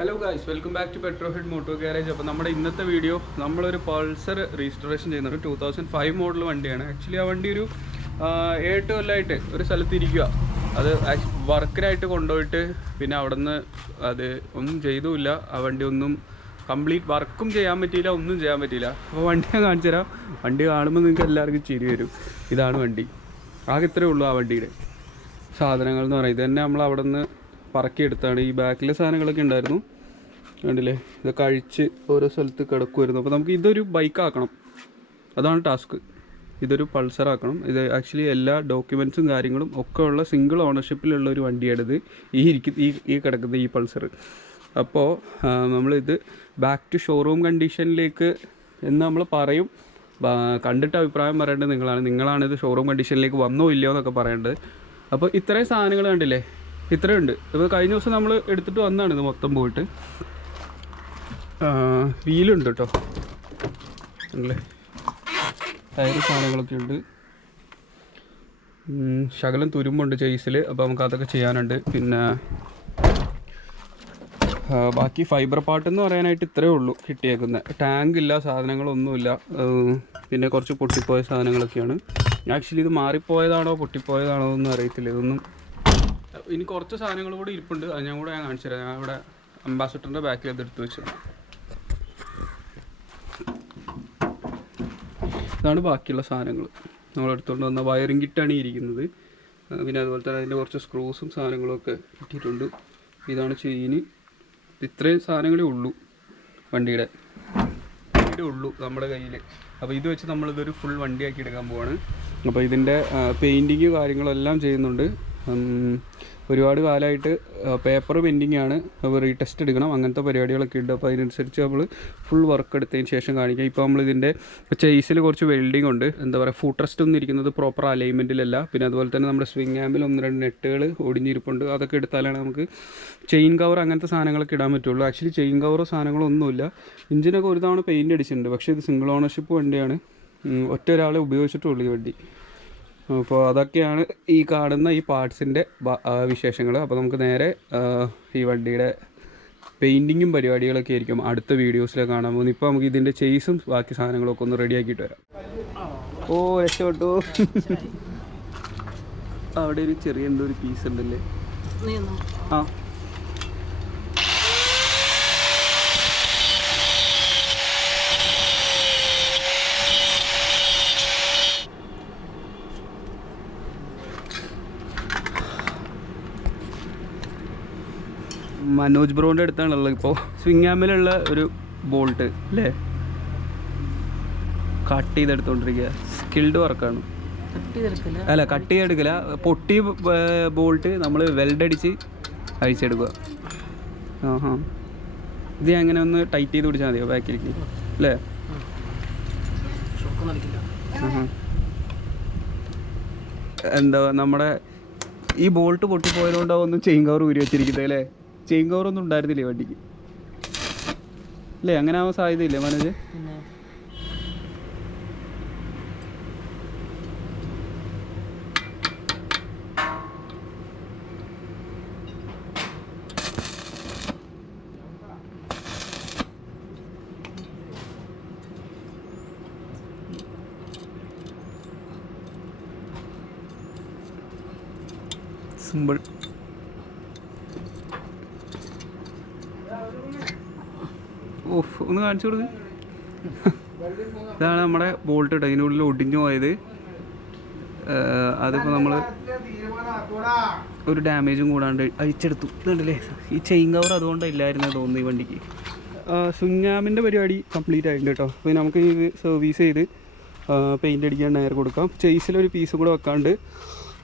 Hello guys, welcome back to Petrohead Moto Garage. അപ്പോൾ നമ്മുടെ ഇന്നത്തെ വീഡിയോ നമ്മളൊരു പൾസർ രജിസ്ട്രേഷൻ ചെയ്യുന്നുണ്ട്. 2005 മോഡൽ വണ്ടിയാണ്. ആക്ച്വലി ആ വണ്ടി ഒരു 7 കൊല്ലമായിട്ട് ഒരു സ്ഥലത്ത് ഇരിക്കുക. അത് വർക്കിനായിട്ട് കൊണ്ടുപോയിട്ട് പിന്നെ അവിടെ നിന്ന് അത് ഒന്നും ചെയ്തുമില്ല. ആ വണ്ടി ഒന്നും കംപ്ലീറ്റ് വർക്കും ചെയ്യാൻ പറ്റിയില്ല, ഒന്നും ചെയ്യാൻ പറ്റിയില്ല. അപ്പോൾ വണ്ടി ഞാൻ കാണിച്ചു തരാം. വണ്ടി കാണുമ്പോൾ നിങ്ങൾക്ക് എല്ലാവർക്കും ചിരി വരും. ഇതാണ് വണ്ടി. ആകെ ഇത്രയേ ഉള്ളൂ ആ വണ്ടിയുടെ സാധനങ്ങൾ എന്ന് പറയുന്നത്. തന്നെ നമ്മൾ അവിടെ നിന്ന് പറക്കിയെടുത്താണ്. ഈ ബാക്കിലെ സാധനങ്ങളൊക്കെ ഉണ്ടായിരുന്നു, കണ്ടില്ലേ? ഇതൊക്കെ അഴിച്ച് ഓരോ സ്ഥലത്ത് കിടക്കുമായിരുന്നു. അപ്പോൾ നമുക്ക് ഇതൊരു ബൈക്കാക്കണം, അതാണ് ടാസ്ക്. ഇതൊരു പൾസറാക്കണം. ഇത് ആക്ച്വലി എല്ലാ ഡോക്യുമെൻറ്റ്സും കാര്യങ്ങളും ഒക്കെ ഉള്ള സിംഗിൾ ഓണർഷിപ്പിലുള്ള ഒരു വണ്ടിയാണിത്. ഈ കിടക്കുന്ന ഈ പൾസർ. അപ്പോൾ നമ്മളിത് ബാക്ക് ടു ഷോറൂം കണ്ടീഷനിലേക്ക് എന്ന് നമ്മൾ പറയും. കണ്ടിട്ട് അഭിപ്രായം പറയേണ്ടത് നിങ്ങളാണിത് ഷോറൂം കണ്ടീഷനിലേക്ക് വന്നോ ഇല്ലയോ എന്നൊക്കെ പറയേണ്ടത്. അപ്പോൾ ഇത്രയും സാധനങ്ങൾ കണ്ടില്ലേ, ഇത്രയുണ്ട്. ഇപ്പോൾ കഴിഞ്ഞ ദിവസം നമ്മൾ എടുത്തിട്ട് വന്നതാണ് ഇത് മൊത്തം പോയിട്ട്. വീലുണ്ട് കേട്ടോ, അല്ലേ? ടയർ സാധനങ്ങളൊക്കെ ഉണ്ട്. ശകലം തുരുമ്പുണ്ട് ചേസിൽ, അപ്പോൾ നമുക്ക് അതൊക്കെ ചെയ്യാനുണ്ട്. പിന്നെ ബാക്കി ഫൈബർ പാർട്ട് എന്ന് പറയാനായിട്ട് ഇത്രയേ ഉള്ളൂ കിട്ടിയേക്കുന്നത്. ടാങ്ക് ഇല്ല, സാധനങ്ങളൊന്നുമില്ല. പിന്നെ കുറച്ച് പൊട്ടിപ്പോയ സാധനങ്ങളൊക്കെയാണ്. ആക്ച്വലി ഇത് മാറിപ്പോയതാണോ പൊട്ടിപ്പോയതാണോ എന്നൊന്നും അറിയത്തില്ല. ഇതൊന്നും ഇനി കുറച്ച് സാധനങ്ങൾ കൂടി ഇരിപ്പുണ്ട്. അത് ഞാൻ കാണിച്ചു തരാം. ഞാൻ ഇവിടെ അംബാസഡറിൻ്റെ ബാക്കിൽ അത് എടുത്ത് വെച്ചത്. ഇതാണ് ബാക്കിയുള്ള സാധനങ്ങൾ. നമ്മളെടുത്തുകൊണ്ട് വന്ന വയറിംഗ് കിറ്റാണ് ഇരിക്കുന്നത്. പിന്നെ അതുപോലെ തന്നെ അതിൻ്റെ കുറച്ച് സ്ക്രൂസും സാധനങ്ങളൊക്കെ കിട്ടിയിട്ടുണ്ട്. ഇതാണ് ചെയിന്. ഇത്രയും സാധനങ്ങളേ ഉള്ളൂ വണ്ടിയുടെ ഉള്ളൂ നമ്മുടെ കയ്യിൽ. അപ്പോൾ ഇത് വെച്ച് നമ്മളിതൊരു ഫുൾ വണ്ടിയാക്കി എടുക്കാൻ പോവാണ്. അപ്പോൾ ഇതിൻ്റെ പെയിൻറ്റിങ് കാര്യങ്ങളെല്ലാം ചെയ്യുന്നുണ്ട്. ഒരുപാട് കാലമായിട്ട് പേപ്പർ പെൻഡിങ് ആണ്. അപ്പോൾ റീടെസ്റ്റ് എടുക്കണം, അങ്ങനത്തെ പരിപാടികളൊക്കെ ഉണ്ട്. അപ്പോൾ അതിനനുസരിച്ച് നമ്മൾ ഫുൾ വർക്ക് എടുത്തതിന് ശേഷം കാണിക്കാം. ഇപ്പോൾ നമ്മളിതിൻ്റെ ചേസിൽ കുറച്ച് വെൽഡിങ് ഉണ്ട്. എന്താ പറയുക, ഫുട്ട് റെസ്റ്റ് ഒന്നും ഇരിക്കുന്നത് പ്രോപ്പർ അലൈൻമെൻറ്റിലല്ല. പിന്നെ അതുപോലെ തന്നെ നമ്മുടെ സ്വിങ് ആമ്പിൽ 1-2 നെട്ടുകൾ ഒടിഞ്ഞിരിപ്പുണ്ട്. അതൊക്കെ എടുത്താലാണ് നമുക്ക് ചെയിൻ കവർ അങ്ങനത്തെ സാധനങ്ങളൊക്കെ ഇടാൻ പറ്റുള്ളൂ. ആക്ച്വലി ചെയിൻ കവറോ സാധനങ്ങളോ ഒന്നുമില്ല. ഇഞ്ചിനൊക്കെ ഒരു തവണ പെയിൻറ്റ് അടിച്ചിട്ടുണ്ട്. പക്ഷേ ഇത് സിംഗിൾ ഓണർഷിപ്പ് വണ്ടിയാണ്. ഒറ്റ ഒരാളെ ഉപയോഗിച്ചിട്ടുള്ളൂ ഈ വണ്ടി. അപ്പോൾ അതൊക്കെയാണ് ഈ കാണുന്ന ഈ പാർട്സിൻ്റെ വിശേഷങ്ങൾ. അപ്പോൾ നമുക്ക് നേരെ ഈ വണ്ടിയുടെ പെയിൻറ്റിങ്ങും പരിപാടികളൊക്കെ ആയിരിക്കും അടുത്ത വീഡിയോസിലൊക്കെ കാണാൻ പോകുന്നത്. ഇപ്പോൾ നമുക്ക് ഇതിൻ്റെ ചേസും ബാക്കി സാധനങ്ങളൊക്കെ ഒന്ന് റെഡിയാക്കിയിട്ട് വരാം. ഓ രക്ഷപ്പെട്ടു. അവിടെ ഒരു ചെറിയ എന്തോ ഒരു പീസ് ഉണ്ടല്ലേ? ആ, മനോജ് ബ്രോൻ്റെ അടുത്താണുള്ളത്. ഇപ്പോൾ സ്വിങ് ആമിലുള്ള ഒരു ബോൾട്ട് അല്ലേ കട്ട് ചെയ്തെടുത്തോണ്ടിരിക്കുക. സ്കിൽഡ് വർക്കാണ്. അല്ല, കട്ട് ചെയ്തെടുക്കില്ല. പൊട്ടി ബോൾട്ട് നമ്മൾ വെൽഡടിച്ച് അഴിച്ചെടുക്കുക. ആഹാ, ഇത് അങ്ങനെ ഒന്ന് ടൈറ്റ് ചെയ്ത് പിടിച്ചാൽ മതിയോ ബാക്കിലേക്ക് അല്ലേ? എന്താ നമ്മുടെ ഈ ബോൾട്ട് പൊട്ടിപ്പോയതുകൊണ്ടാവും ഒന്നും ചെയിൻ കവർ ഊരി വെച്ചിരിക്കുന്നത് അല്ലേ? ചെയിൻ കവറൊന്നും ഉണ്ടായിരുന്നില്ലേ വണ്ടിക്ക് അല്ലേ? അങ്ങനെ ആവാൻ സാധ്യതയില്ലേ മനോജ്? സിമ്പിൾ. ഓഫ്, ഒന്ന് കാണിച്ചു കൊടുക്ക്. ഇതാണ് നമ്മുടെ ബോൾട്ട് കേട്ടോ. ഇതിനുള്ളിൽ ഒടിഞ്ഞു പോയത്. അതിപ്പോൾ നമ്മൾ ഒരു ഡാമേജും കൂടാണ്ട് അഴിച്ചെടുത്തു. ഇതുണ്ടല്ലേ, ഈ ചെയിൻ കവർ അതുകൊണ്ട് ഇല്ലായിരുന്നു തോന്നുന്നു ഈ വണ്ടിക്ക്. സ്വിങ് ആമിൻ്റെ പരിപാടി കംപ്ലീറ്റ് ആയിട്ടുണ്ട് കേട്ടോ. അപ്പോൾ നമുക്ക് ഇത് സർവീസ് ചെയ്ത് പെയിൻ്റ് അടിക്കാൻ നേരെ കൊടുക്കാം. ചേസിലൊരു പീസും കൂടെ വെക്കാണ്ട്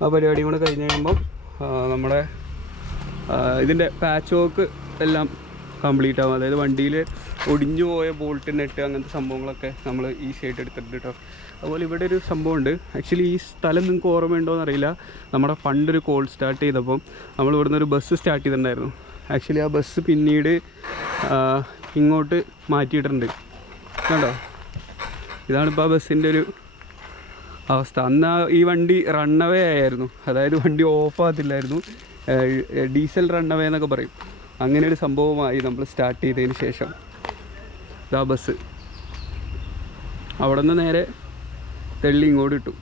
ആ പരിപാടി കൂടെ കഴിഞ്ഞ് കഴിയുമ്പം നമ്മുടെ ഇതിൻ്റെ പാച്ച് വർക്ക് എല്ലാം കംപ്ലീറ്റ് ആകും. അതായത് വണ്ടിയിൽ ഒടിഞ്ഞു പോയ ബോൾട്ട് നെട്ട് അങ്ങനത്തെ സംഭവങ്ങളൊക്കെ നമ്മൾ ഈസി ആയിട്ട് എടുത്തിട്ടുണ്ട് കേട്ടോ. അതുപോലെ ഇവിടെ ഒരു സംഭവമുണ്ട്. ആക്ച്വലി ഈ സ്ഥലം നിങ്ങൾക്ക് ഓർമ്മയുണ്ടോ എന്നറിയില്ല. നമ്മുടെ പണ്ടൊരു കോൾ സ്റ്റാർട്ട് ചെയ്തപ്പം നമ്മൾ ഇവിടുന്ന് ഒരു ബസ് സ്റ്റാർട്ട് ചെയ്തിട്ടുണ്ടായിരുന്നു. ആക്ച്വലി ആ ബസ് പിന്നീട് ഇങ്ങോട്ട് മാറ്റിയിട്ടുണ്ട് കേട്ടോ. ഇതാണിപ്പോൾ ആ ബസ്സിൻ്റെ ഒരു അവസ്ഥ. അന്ന് ഈ വണ്ടി റണ്ണവേ ആയിരുന്നു. അതായത് വണ്ടി ഓഫ് ആകത്തില്ലായിരുന്നു. ഡീസൽ റണ്ണവേ എന്നൊക്കെ പറയും. അങ്ങനെ ഒരു സംഭവമായി നമ്മൾ സ്റ്റാർട്ട് ചെയ്തതിന് ശേഷം ഇതാ ബസ് അവിടെ നിന്ന് നേരെ തള്ളി ഇങ്ങോട്ട് ഇട്ടു.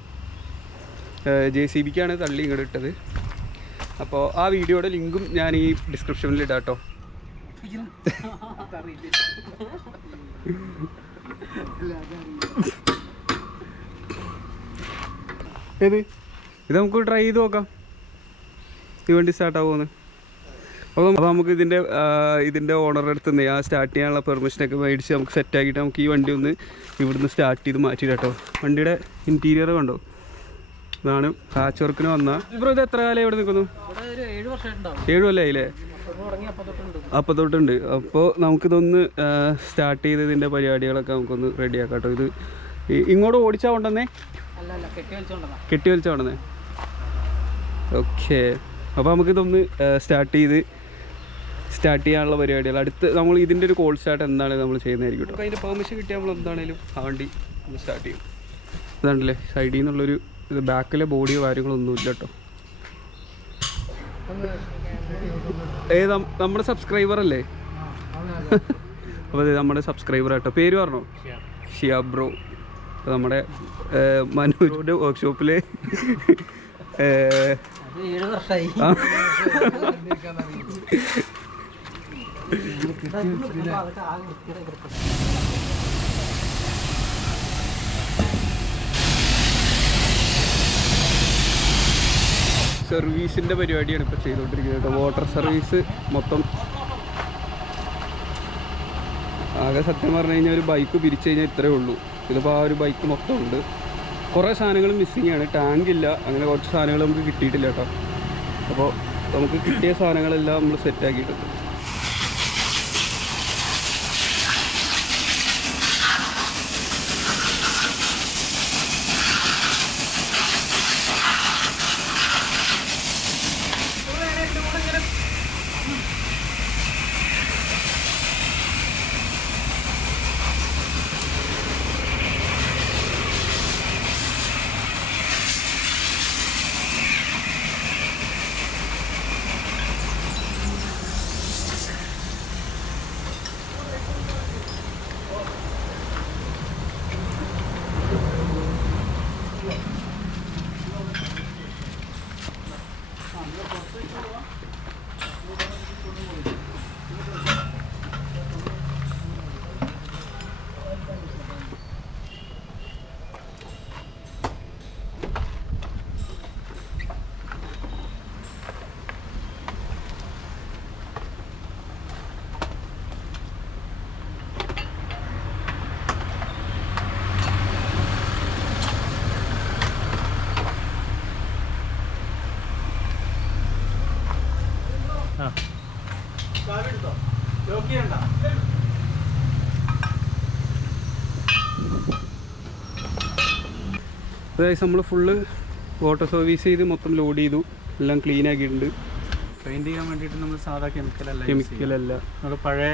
JCBക്കാണ് തള്ളി ഇങ്ങോട്ട് ഇട്ടത്. അപ്പോൾ ആ വീഡിയോയുടെ ലിങ്കും ഞാൻ ഈ ഡിസ്ക്രിപ്ഷനിൽ ഇടാം കേട്ടോ. ഏത് ഇത് നമുക്ക് ട്രൈ ചെയ്ത് നോക്കാം, ഈ വണ്ടി സ്റ്റാർട്ടാവുമെന്ന്. അപ്പോൾ നമുക്ക് ഇതിൻ്റെ ഓണറുടെ അടുത്ത് നിന്ന് ആ സ്റ്റാർട്ട് ചെയ്യാനുള്ള പെർമിഷനൊക്കെ മേടിച്ച് നമുക്ക് സെറ്റാക്കിയിട്ട് നമുക്ക് ഈ വണ്ടി ഒന്ന് ഇവിടുന്ന് സ്റ്റാർട്ട് ചെയ്ത് മാറ്റിയിട്ട് കേട്ടോ. വണ്ടിയുടെ ഇൻറ്റീരിയർ കണ്ടോ, ഇതാണ് പാച്ച് വർക്കിന് വന്നാൽ. ഇപ്പോൾ ഇത് എത്ര കാലം ഇവിടെ നിൽക്കുന്നു? 7 കൊല്ലമായില്ലേ? അപ്പം തൊട്ടുണ്ട്. അപ്പോൾ നമുക്കിതൊന്ന് സ്റ്റാർട്ട് ചെയ്ത് ഇതിൻ്റെ പരിപാടികളൊക്കെ നമുക്കൊന്ന് റെഡിയാക്കാം കേട്ടോ. ഇത് ഇങ്ങോട്ട് ഓടിച്ചാൽ കൊണ്ടുവന്നേ, കെട്ടി വലിച്ചാൽ കൊണ്ടുവന്നേ. ഓക്കെ, അപ്പോൾ നമുക്കിതൊന്ന് സ്റ്റാർട്ട് ചെയ്യാനുള്ള പരിപാടികൾ അടുത്ത് നമ്മൾ ഇതിൻ്റെ ഒരു കോൾ സ്റ്റാർട്ട് എന്താണ് നമ്മൾ ചെയ്യുന്നതായിരിക്കും കേട്ടോ. അതിൻ്റെ പെർമിഷൻ കിട്ടിയാൽ നമ്മൾ എന്താണേലും ആ വണ്ടി ഒന്ന് സ്റ്റാർട്ട് ചെയ്യും. ഇതാണല്ലേ സൈഡിൽ നിന്നുള്ളൊരു ഇത്, ബാക്കിലെ ബോഡിയോ കാര്യങ്ങളൊന്നുമില്ല കേട്ടോ. നമ്മുടെ സബ്സ്ക്രൈബർ അല്ലേ? അപ്പോൾ നമ്മുടെ സബ്സ്ക്രൈബർ കേട്ടോ. പേര് പറഞ്ഞോ? ഷിയാബ് ബ്രോ. അപ്പോൾ നമ്മുടെ മനോജിൻ്റെ വർക്ക്ഷോപ്പിൽ സർവീസിൻ്റെ പരിപാടിയാണ് ഇപ്പോൾ ചെയ്തുകൊണ്ടിരിക്കുന്നത്. വാട്ടർ സർവീസ് മൊത്തം ആകെ സത്യം പറഞ്ഞു കഴിഞ്ഞാൽ ഒരു ബൈക്ക് പിരിച്ചു കഴിഞ്ഞാൽ ഇത്രയേ ഉള്ളൂ. ഇതിപ്പോൾ ആ ഒരു ബൈക്ക് മൊത്തം ഉണ്ട്. കുറേ സാധനങ്ങൾ മിസ്സിങ് ആണ്, ടാങ്കില്ല, അങ്ങനെ കുറച്ച് സാധനങ്ങൾ നമുക്ക് കിട്ടിയിട്ടില്ല കേട്ടോ. അപ്പോൾ നമുക്ക് കിട്ടിയ സാധനങ്ങളെല്ലാം നമ്മൾ സെറ്റാക്കിയിട്ടുണ്ട്. അതായത് നമ്മൾ ഫുള്ള് വാട്ടർ സർവീസ് ചെയ്ത് മൊത്തം ലോഡ് ചെയ്തു, എല്ലാം ക്ലീൻ ആക്കിയിട്ടുണ്ട്. പെയിൻറ്റ് ചെയ്യാൻ വേണ്ടിയിട്ട് നമ്മൾ സാധാ കെമിക്കലല്ല നമ്മൾ പഴയ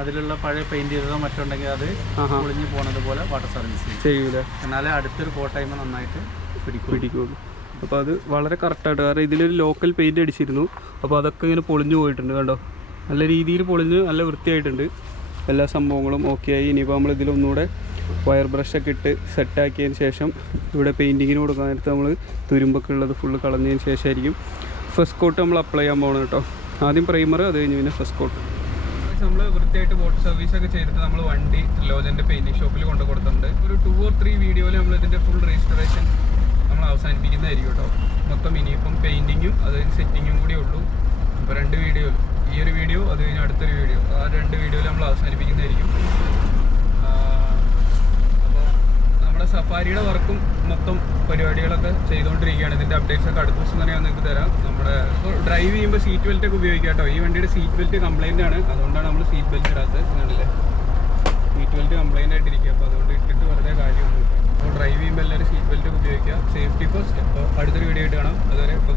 അതിലുള്ള പഴയ പെയിൻറ്റ് ചെയ്തതോ മറ്റുണ്ടെങ്കിൽ അത് പൊളിഞ്ഞ് പോണത് പോലെ വാട്ടർ സർവീസ് ചെയ്യൂല, എന്നാലേ അടുത്തൊരു കോട്ടായ്മ നന്നായിട്ട് പിടിക്കുള്ളൂ. അപ്പോൾ അത് വളരെ കറക്റ്റായിട്ട്, കാരണം ഇതിലൊരു ലോക്കൽ പെയിൻറ്റ് അടിച്ചിരുന്നു. അപ്പോൾ അതൊക്കെ ഇങ്ങനെ പൊളിഞ്ഞു പോയിട്ടുണ്ട് കണ്ടോ, നല്ല രീതിയിൽ പൊളിഞ്ഞ് നല്ല വൃത്തിയായിട്ടുണ്ട്. എല്ലാ സംഭവങ്ങളും ഓക്കെ ആയി. ഇനിയിപ്പോൾ നമ്മൾ ഇതിലൊന്നുകൂടെ വയർ ബ്രഷൊക്കെ ഇട്ട് സെറ്റാക്കിയതിന് ശേഷം ഇവിടെ പെയിൻറ്റിങ്ങിന് കൊടുക്കാൻ നേരത്ത് നമ്മൾ തുരുമ്പൊക്കെ ഉള്ളത് ഫുള്ള് കളഞ്ഞതിന് ശേഷമായിരിക്കും ഫസ്റ്റ് കോട്ട് നമ്മൾ അപ്ലൈ ചെയ്യാൻ പോകണം കേട്ടോ. ആദ്യം പ്രൈമർ, അത് കഴിഞ്ഞ് പിന്നെ ഫസ്റ്റ് കോട്ട്. നമ്മൾ വൃത്തിയായിട്ട് വാട്ടർ സർവീസൊക്കെ ചെയ്തിട്ട് നമ്മൾ വണ്ടി ലോജൻ്റെ പെയിൻറ്റിങ് ഷോപ്പിൽ കൊണ്ടു കൊടുത്തിട്ടുണ്ട്. ഒരു 2 or 3 വീഡിയോയിൽ നമ്മളിതിൻ്റെ ഫുൾ രജിസ്ട്രേഷൻ നമ്മൾ അവസാനിപ്പിക്കുന്നതായിരിക്കും കേട്ടോ. മൊത്തം ഇനിയിപ്പം പെയിൻറ്റിങ്ങും അത് സെറ്റിങ്ങും കൂടി ഉള്ളൂ. അപ്പോൾ 2 വീഡിയോ, ഈ ഒരു വീഡിയോ അത് കഴിഞ്ഞ് അടുത്തൊരു വീഡിയോ, ആ 2 വീഡിയോയിൽ നമ്മൾ അവസാനിപ്പിക്കുന്നതായിരിക്കും. അപ്പോൾ നമ്മുടെ സഫാരിയുടെ വർക്കും മൊത്തം പരിപാടികളൊക്കെ ചെയ്തുകൊണ്ടിരിക്കുകയാണ്. ഇതിൻ്റെ അപ്ഡേറ്റ്സൊക്കെ അടുത്ത ദിവസം തന്നെ ഞാൻ നിങ്ങൾക്ക് തരാം. നമ്മുടെ ഇപ്പോൾ ഡ്രൈവ് ചെയ്യുമ്പോൾ സീറ്റ് ബെൽറ്റ് ഒക്കെ ഉപയോഗിക്കാം കേട്ടോ. ഈ വണ്ടിയുടെ സീറ്റ് ബെൽറ്റ് കംപ്ലൈൻ്റ് ആണ്, അതുകൊണ്ടാണ് നമ്മൾ സീറ്റ് ബെൽറ്റ് ഇടാത്തത്. കണ്ടില്ലേ, സീറ്റ് ബെൽറ്റ് കംപ്ലൈൻ്റ് ആയിട്ടിരിക്കുക. അപ്പോൾ അതുകൊണ്ട് ഇട്ടിട്ട് വെറുതെ കാര്യമൊന്നുമില്ല. അപ്പോൾ ഡ്രൈവ് ചെയ്യുമ്പോൾ എല്ലാവരും സീറ്റ് ബെൽറ്റ് ഉപയോഗിക്കുക, സേഫ്റ്റി ഫസ്റ്റ്. അപ്പോൾ അടുത്തൊരു വീഡിയോ ആയിട്ട് കാണാം. അതുവരെ ഇപ്പോൾ